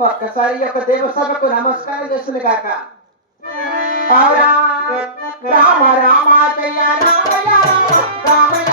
ఒక్కసారి ఈ యొక్క దేవసభకు నమస్కారం చేస్తుంది కాక. రామ రామ జయ రామ రామ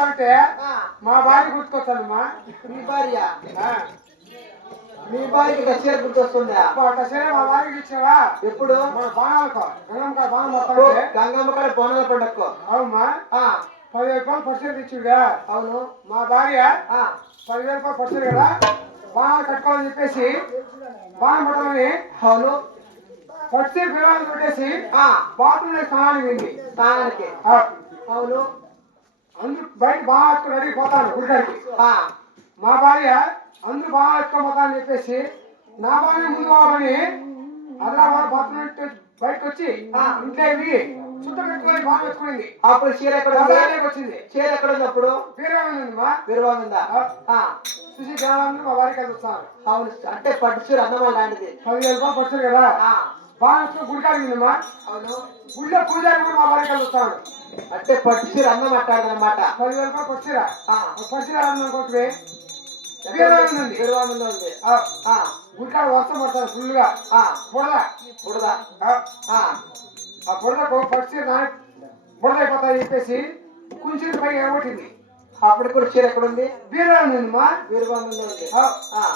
ఆ, మా భార్య గుర్తుకొస్తానమ్మా. నీ భార్య? నీ భార్యకి దశ గుర్తొస్తుందా? మా భార్యకి ఇచ్చావా? ఎప్పుడు? మన బాణాలకు గంగమ్మ బాణం గంగమ్మ కాడ బోనాల పండక్కో? అవునమ్మా. పదివేల రూపాయలు పర్సెంట్ ఇచ్చిందా అవును. మా భార్య పదివేల రూపాయలు పర్సెంట్ కదా. బాణాలు కట్టుకోవాలని చెప్పేసి బాణం పట్టాలని అవును. పచ్చి పిల్లలు పెట్టేసి ఆ, బాత్రూమ్ స్నానానికి వెళ్ళింది. స్థానానికి ఆ, అవును. అందరూ బయట బాగా ఎత్తుకుని రెడీ పోతాను గుడికాడికి. ఆ, మా భార్య అందరూ బాగా ఎత్తుకొని పోతానని చెప్పేసి నా భార్య ముందు పోవాలని హైదరాబాద్ బాత్రూమ్ బయటకు వచ్చి. ఇంట్లో చుట్ట పెట్టుకొని బాగా ఎత్తుకునింది అప్పుడు చీర ఎక్కడ వచ్చింది. చీర ఎక్కడ ఉంది అప్పుడు? వేరే ఉందమ్మా విరవాగుందా ఆ, చూసి దేవాలని మా భార్య కలిసి వస్తాను. అవును అంటే పట్టు చీర అన్నమా లాంటిది. పదివేల రూపాయలు పడుతుంది కదా. బాగా అవును. గుడిలో పూజారి కూడా మా కలిసి వస్తాను అంటే పట్టు చీర అన్నం మాట్లాడదన్నమాట పదివేల రూపాయలు పచ్చిరా అనుకోవట్లే ఎక్కడ వేరే ఉంది? ఉంది. విరవాగుందా ఉంది. ఆ, ఆ, గుడికాడ వర్షం పడతాను ఫుల్గా ఆ, బుడద బుడదా ఆ, ఆ, ఆ బుడదకు పచ్చి బుడద అయిపోతాయి చెప్పేసి కొంచెం పై ఎగబట్టింది. అప్పుడు కూడా చీర ఎక్కడ ఉంది? బీరో ఉందమ్మా వీరబంధంలో ఉంది.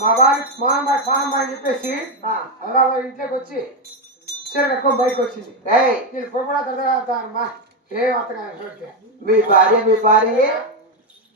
మా బావి మానబాయి పానంబాయి అని చెప్పేసి ఆ. అలా ఇంట్లోకి వచ్చి చీర కట్టుకొని బయటకు వచ్చింది. వీళ్ళు పొగడా తర్వాత ఏం అత్తగా చూడకే. మీ భార్య మీ భార్యే?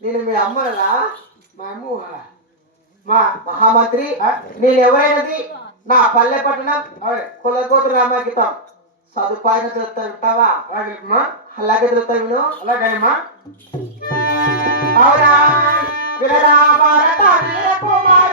నేను మీ అమ్మనలా మా అమ్మ మా మహామంత్రి? నేను ఎవరైనది? నా పల్లె పట్టణం కులకోట రామాకితం సదుపాయం తెలుస్తా వింటావా అలాగే అమ్మా. అలాగే తెలుస్తా విను అలాగేనమ్మా అవునా వినరా భారత కుమార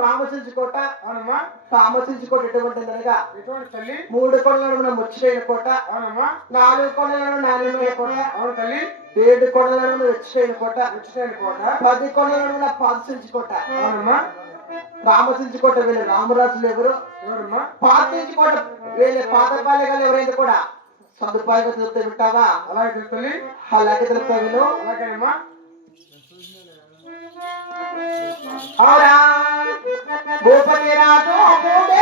రామచించుకోట అవునమ్మా? రామచించుకోట ఎటువంటి అనగా ఎటువంటి తల్లి? మూడు కొండలను ముచ్చిపోయిన కోట అవునమ్మా? నాలుగు కొండలను నాణ్యమైన కోట అవును తల్లి. ఏడు కొండలను వచ్చిపోయిన కోట కోట. పది కొండలను పాదసించి కోట అవునమ్మా? రామసించి కోట వీళ్ళు రామరాజులు ఎవరు? ఎవరమ్మా? పాతించి కోట వీళ్ళ పాతపాలెగాలు ఎవరైతే కూడా? సదుపాయంగా తెలుస్తా వింటావా? అలాగే తల్లి. అలాగే తెలుస్తా విను. అలాగేనమ్మా. అవునా గోపతి రాజు భూదేవమ్మ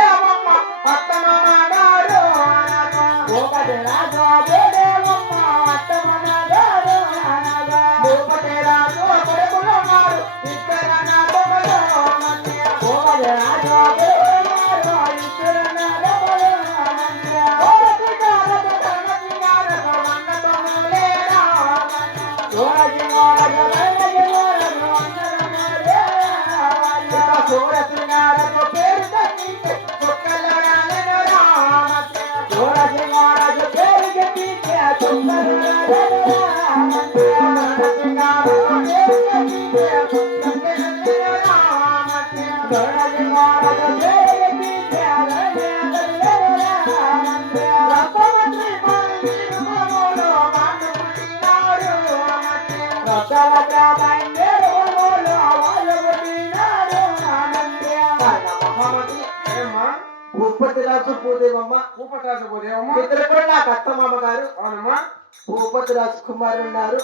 రాజు భూదేవమ్మ భూపతాజ పోదేవమ్మా ఇద్దరు కూడా నాకు అత్తమామ గారు. అవునమ్మా. భూపతి రాజు కుమారు ఉన్నారు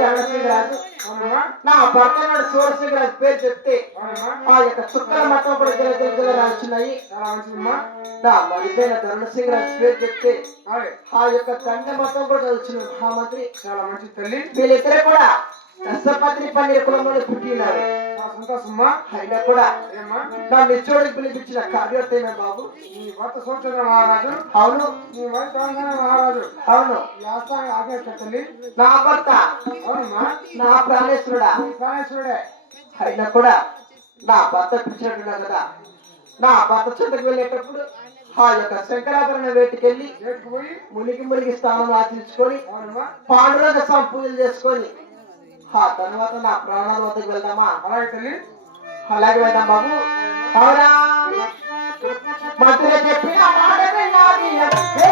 ధనసింగరాజు అవునమ్మా. నా భర్త నాడు సూరసింగరాజు పేరు చెప్తే ఆ యొక్క చుక్కల మతం కూడా రాస్తున్నాయి చాలా మంచిదమ్మా నా మరిదైన ధనసింగరాజు పేరు చెప్తే ఆ యొక్క దండ మతం కూడా వచ్చిన మహామంత్రి. చాలా మంచి తల్లి. వీళ్ళిద్దరు కూడా కులంలో పుట్టినారు. అయినా కూడా నా నిచ్చోడికి పిలిపించిన కార్యోత్తమే బాబు? నీ భర్త సూచన మహారాజు. అవును. నీ మహారాజు. అవును. నా భర్త. అవునమ్మా. నా ప్రాణేశ్వరుడా. నీ ప్రాణేశ్వరుడే. అయినా కూడా నా భర్త పిలిచినట్టున్నా కదా. నా భర్త చెంతకు వెళ్ళేటప్పుడు ఆ యొక్క శంకరాభరణ వేటికెళ్ళి మునిగి మునిగి స్థానం ఆచరించుకొని పాండురంగ స్వామి పూజలు చేసుకొని ఆ తర్వాత నా ప్రాణాల వద్దకు వెళ్దామా? అలాగే తల్లి. అలాగే వెళ్దాం బాబు. అవునా మంత్రి చెప్పిన మాట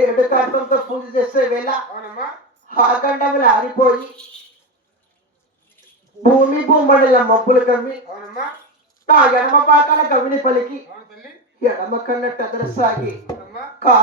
ఏడు కట్టంతో పూజ చేసే వేళ ఆగండములు ఆరిపోయి భూమి భూమండల మబ్బులు కమ్మి నా ఎడమ పాకాల గవిని పలికి ఎడమ కన్నట్టు అదరసాగి కారు